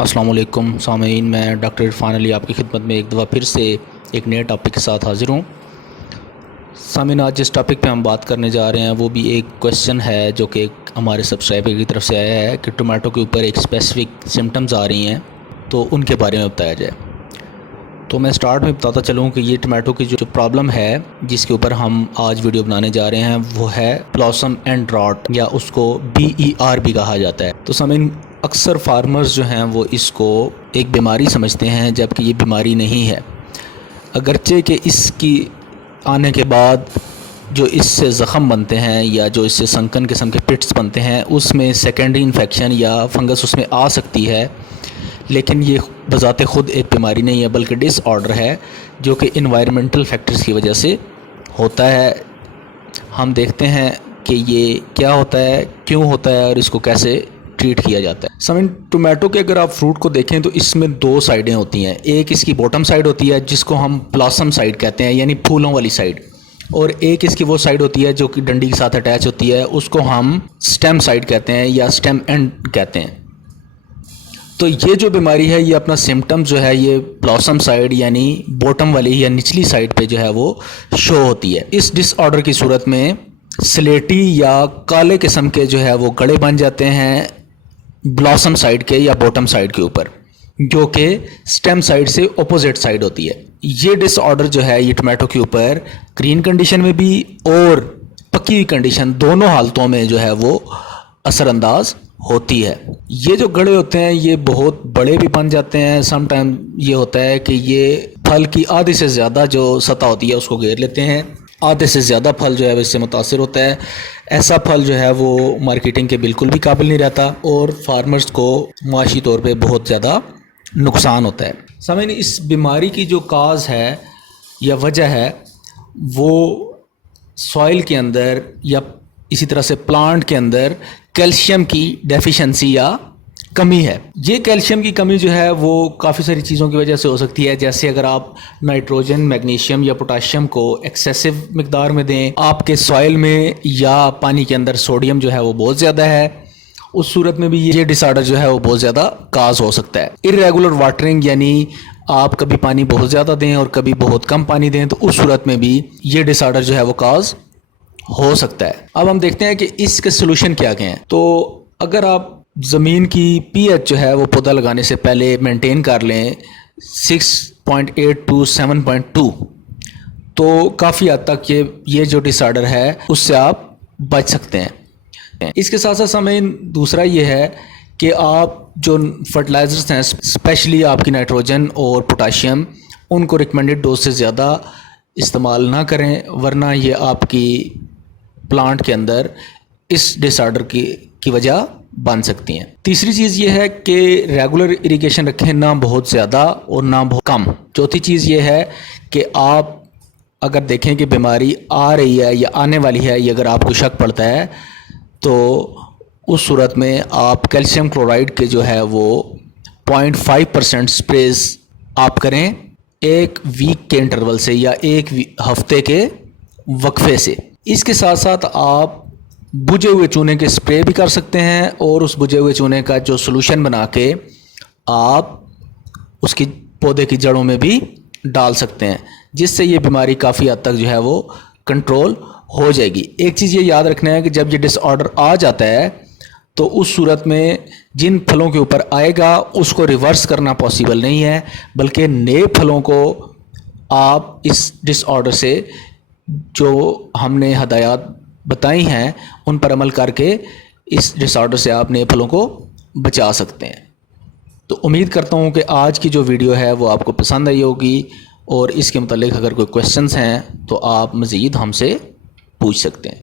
السلام علیکم سامعین، میں ڈاکٹر عرفان علی آپ کی خدمت میں ایک دفعہ پھر سے ایک نئے ٹاپک کے ساتھ حاضر ہوں۔ سامعین، آج جس ٹاپک پہ ہم بات کرنے جا رہے ہیں وہ بھی ایک کویشچن ہے جو کہ ہمارے سبسکرائبر کی طرف سے آیا ہے کہ ٹومیٹو کے اوپر ایک اسپیسیفک سمٹمز آ رہی ہیں تو ان کے بارے میں بتایا جائے۔ تو میں سٹارٹ میں بتاتا چلوں کہ یہ ٹومیٹو کی جو پرابلم ہے جس کے اوپر ہم آج ویڈیو بنانے جا رہے ہیں وہ ہے بلاسم اینڈ راٹ، یا اس کو BER بھی کہا جاتا ہے۔ تو سامعین، اکثر فارمرز جو ہیں وہ اس کو ایک بیماری سمجھتے ہیں، جبکہ یہ بیماری نہیں ہے، اگرچہ کہ اس کی آنے کے بعد جو اس سے زخم بنتے ہیں یا جو اس سے سنکن قسم کے پٹس بنتے ہیں اس میں سیکنڈری انفیکشن یا فنگس اس میں آ سکتی ہے، لیکن یہ بذات خود ایک بیماری نہیں ہے بلکہ ڈس آرڈر ہے جو کہ انوائرمنٹل فیکٹرز کی وجہ سے ہوتا ہے۔ ہم دیکھتے ہیں کہ یہ کیا ہوتا ہے، کیوں ہوتا ہے اور اس کو کیسے ٹریٹ کیا جاتا ہے۔ سامعین، ٹومیٹو کے اگر آپ فروٹ کو دیکھیں تو اس میں دو سائیڈیں ہوتی ہیں، ایک اس کی باٹم سائیڈ ہوتی ہے جس کو ہم بلاسم سائیڈ کہتے ہیں یعنی پھولوں والی سائیڈ، اور ایک اس کی وہ سائیڈ ہوتی ہے جو کہ ڈنڈی کے ساتھ اٹیچ ہوتی ہے، اس کو ہم سٹیم سائیڈ کہتے ہیں یا سٹیم اینڈ کہتے ہیں۔ تو یہ جو بیماری ہے یہ اپنا سمٹم جو ہے یہ بلاسم سائیڈ یعنی باٹم والی یا نچلی سائیڈ پہ جو ہے وہ شو ہوتی ہے۔ اس ڈس آرڈر کی صورت میں سلیٹی یا کالے قسم کے جو ہے وہ گڑے بن جاتے ہیں بلاسم سائیڈ کے یا باٹم سائیڈ کے اوپر، جو کہ سٹیم سائیڈ سے اپوزٹ سائیڈ ہوتی ہے۔ یہ ڈس آرڈر جو ہے یہ ٹومیٹو کے اوپر گرین کنڈیشن میں بھی اور پکی ہوئی کنڈیشن دونوں حالتوں میں جو ہے وہ اثر انداز ہوتی ہے۔ یہ جو گڑے ہوتے ہیں یہ بہت بڑے بھی بن جاتے ہیں، سم ٹائم یہ ہوتا ہے کہ یہ پھل کی آدھی سے زیادہ جو سطح ہوتی ہے اس کو گھیر لیتے ہیں، آدھے سے زیادہ پھل جو ہے وہ اس سے متاثر ہوتا ہے۔ ایسا پھل جو ہے وہ مارکیٹنگ کے بالکل بھی قابل نہیں رہتا اور فارمرز کو معاشی طور پہ بہت زیادہ نقصان ہوتا ہے۔ سامعین، اس بیماری کی جو کاز ہے یا وجہ ہے وہ سوائل کے اندر یا اسی طرح سے پلانٹ کے اندر کیلشیم کی ڈیفیشنسی یا کمی ہے۔ یہ کیلشیم کی کمی جو ہے وہ کافی ساری چیزوں کی وجہ سے ہو سکتی ہے، جیسے اگر آپ نائٹروجن، میگنیشیم یا پوٹاشیم کو ایکسیسو مقدار میں دیں، آپ کے سوائل میں یا پانی کے اندر سوڈیم جو ہے وہ بہت زیادہ ہے، اس صورت میں بھی یہ ڈس آرڈر جو ہے وہ بہت زیادہ کاز ہو سکتا ہے۔ ارریگولر واٹرنگ یعنی آپ کبھی پانی بہت زیادہ دیں اور کبھی بہت کم پانی دیں تو اس صورت میں بھی یہ ڈس آرڈر جو ہے وہ کاز ہو سکتا ہے۔ اب ہم دیکھتے ہیں کہ اس کے سلوشن کیا ہیں۔ تو اگر آپ زمین کی pH جو ہے وہ پودا لگانے سے پہلے مینٹین کر لیں 6.8 to 7.2 تو کافی حد تک یہ جو ڈس آرڈر ہے اس سے آپ بچ سکتے ہیں۔ اس کے ساتھ ساتھ سامعین دوسرا یہ ہے کہ آپ جو فرٹیلائزرز ہیں اسپیشلی آپ کی نائٹروجن اور پوٹاشیم ان کو ریکمینڈڈ ڈوز سے زیادہ استعمال نہ کریں، ورنہ یہ آپ کی پلانٹ کے اندر اس ڈس آرڈر کی وجہ بن سکتی ہیں۔ تیسری چیز یہ ہے کہ ریگولر اریگیشن رکھیں، نہ بہت زیادہ اور نہ بہت کم۔ چوتھی چیز یہ ہے کہ آپ اگر دیکھیں کہ بیماری آ رہی ہے یا آنے والی ہے، یہ اگر آپ کو شک پڑتا ہے تو اس صورت میں آپ کیلشیم کلورائڈ کے جو ہے وہ 0.5% سپریز آپ کریں ایک ویک کے انٹرول سے یا ایک ہفتے کے وقفے سے۔ اس کے ساتھ ساتھ آپ بجھے ہوئے چونے کے سپرے بھی کر سکتے ہیں اور اس بجھے ہوئے چونے کا جو سلوشن بنا کے آپ اس کی پودے کی جڑوں میں بھی ڈال سکتے ہیں، جس سے یہ بیماری کافی حد تک جو ہے وہ کنٹرول ہو جائے گی۔ ایک چیز یہ یاد رکھنا ہے کہ جب یہ ڈس آرڈر آ جاتا ہے تو اس صورت میں جن پھلوں کے اوپر آئے گا اس کو ریورس کرنا پاسبل نہیں ہے، بلکہ نئے پھلوں کو آپ اس ڈس آرڈر سے جو ہم نے ہدایات بتائی ہیں ان پر عمل کر کے اس ڈس آرڈر سے آپ نئے پھلوں کو بچا سکتے ہیں۔ تو امید کرتا ہوں کہ آج کی جو ویڈیو ہے وہ آپ کو پسند آئی ہوگی، اور اس کے متعلق اگر کوئی کویسچنز ہیں تو آپ مزید ہم سے پوچھ سکتے ہیں۔